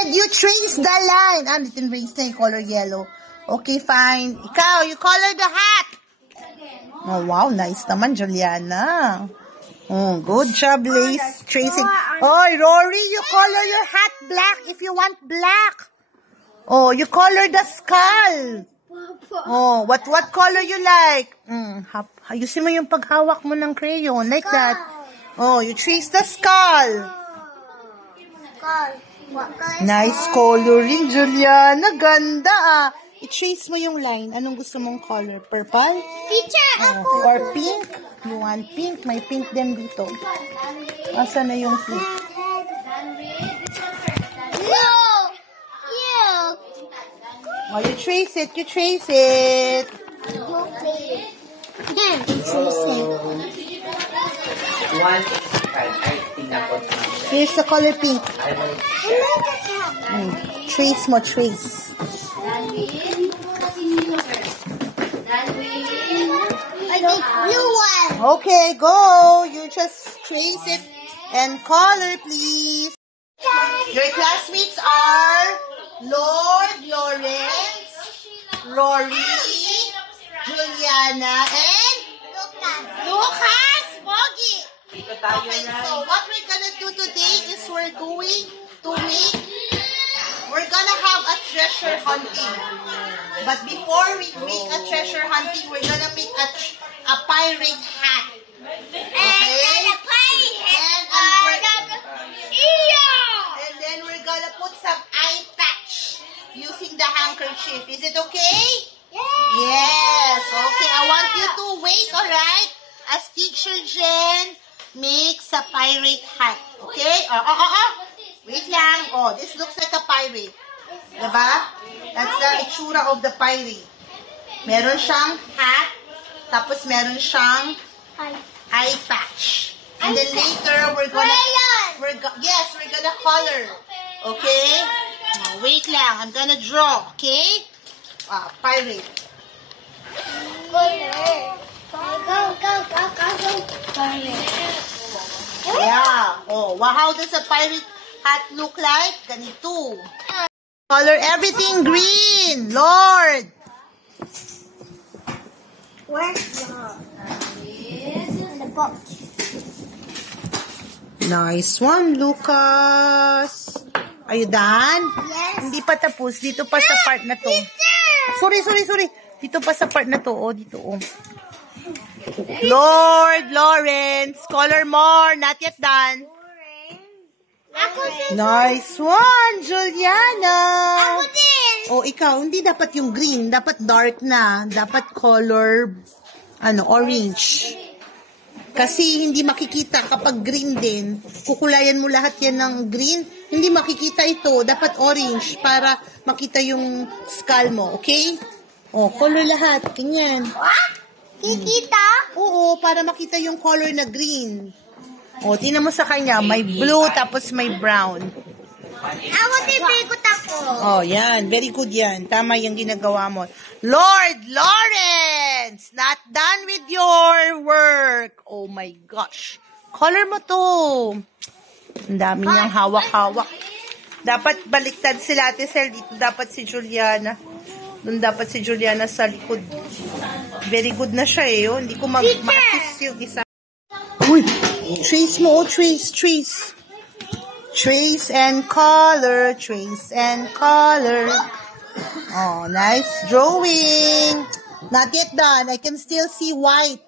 said you trace the line. Ah, dito trace na yung color yellow. Okay, fine. Ikaw, you color the hat. Oh, wow. Nice naman, Juliana. Oh, good job, Lace. Tracing. Oh, Rory, you color your hat black if you want black. Oh, you color the skull. Oh, what color you like? Ayusin mo yung paghawak mo ng crayon. Like that. Oh, you trace the skull. Nice coloring, Juliana. Ganda ah. I-trace mo yung line. Anong gusto mong color? Purple? Teacher, ako. Or pink? You want pink? May pink din dito. Asa na yung pink? No! Yeah. Oh, you trace it. You trace it. Okay. Then, trace it. Here's the color pink. Trace mo, trace. I make blue one. Okay, go. You just trace it and color, please. Your classmates are Lord, Lawrence, Rory, Juliana, and Lucas. Pogi. Okay, so what we're gonna do today is we're gonna have a treasure hunting. But before we make a treasure hunting, we're gonna make a pirate hat. Okay? And then we're gonna put some eye patch using the handkerchief. Is it okay? Yes. Okay, I want you to wait, alright? As Teacher Jen makes a pirate hat. Okay? Wait lang. Oh, this looks like a pirate. Diba? That's the itsura of the pirate. Meron siyang hat, tapos meron siyang eye patch. And then later, we're gonna color. Okay? Now, wait lang. I'm gonna draw. Okay? Pirate. Yeah. Oh, well, how does a pirate hat look like? Ganito. Color everything green, Lord. Where's the box? Nice one, Lucas. Are you done? Yes. Hindi pa tapos. Dito pa sa part na to. Sorry. Dito pa sa part na to. Oh, dito. Oh. Lord, Lawrence, color more. Not yet done. Nice one, Juliana. Ako din. Oh, ikaw, hindi dapat yung green. Dapat dark na. Dapat color, orange. Kasi hindi makikita kapag green din. Kukulayan mo lahat yan ng green. Hindi makikita ito. Dapat orange para makita yung skull mo. Okay? Oh, color lahat. Ganyan. What? Kikita? Oo, para makita yung color na green. Oh, tingnan mo sa kanya. May blue, tapos may brown. Ako din, bigot ako. Oh, yan. Very good yan. Tama yung ginagawa mo. Lord Lawrence, not done with your work. Oh my gosh. Color mo to. Ang dami niyang hawak-hawak. Dapat baliktad sila, Ate Sel. Dito dapat si Juliana. Doon dapat si Juliana sa likod. Very good na siya eh. Oh. Hindi ko mag-assist yung isa. Uy! Trace mo. Oh, trace. Trace and color. Trace and color. Oh, nice drawing. Not yet done. I can still see white.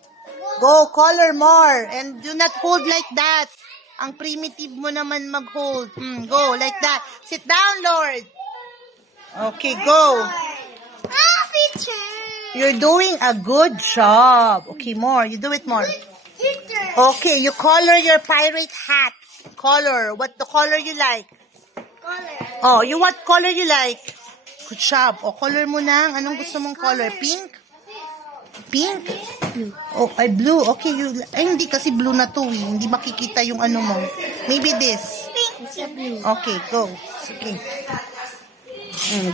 Go, color more. And do not hold like that. Ang primitive mo naman mag-hold. Go, like that. Sit down, Lord. Okay, go. Teacher. You're doing a good job. Okay, more. You do it more. Okay, you color your pirate hat. Color. What the color you like? Color. Oh, what color you like? Good job. O, color mo na. Anong gusto mong color? Pink? Pink? Oh, ay blue. Okay, hindi kasi blue na to eh. Hindi makikita yung ano mo. Maybe this. Pink. Okay, go. Okay.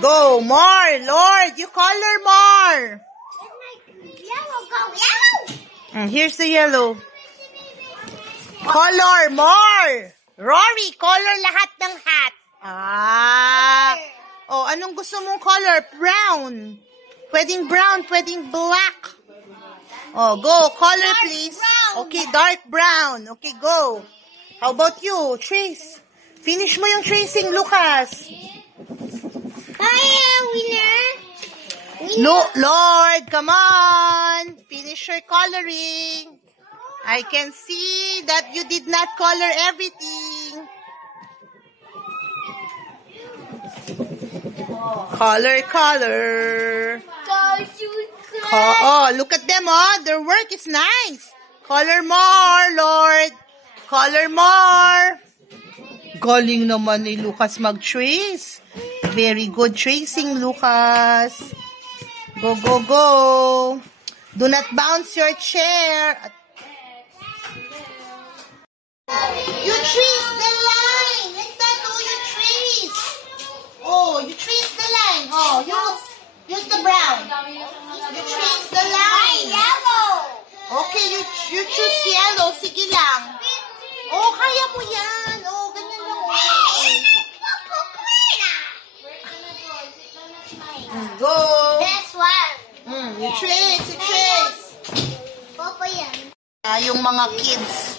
Go. More. Lord, you color more. Yellow, go yellow. Here's the yellow. Color more. Rory, color lahat ng hat. Anong gusto mong color? Brown. Pwedeng brown, pwedeng black. Oh, go. Color, please. brown. Okay, dark brown. Okay, go. How about you, Trace? Finish mo yung tracing, Lucas. Bye, winner. Lord, come on. Finish your coloring. I can see that you did not color everything. Color. Oh, look at them, oh. Their work is nice. Color more, Lord. Color more. Galing naman ni Lucas mag-trace. Very good tracing, Lucas. Go, go, go. Do not bounce your chair. You trace the line. Like that, oh, you trace. Oh, you trace the line. Oh, use the brown. You trace the line. Yellow. Okay, you choose yellow. Sige lang. Oh, kaya mo yan. Oh, ganyan lang. Go. This one. You trace, you trace. Papa yan. Yung mga kids.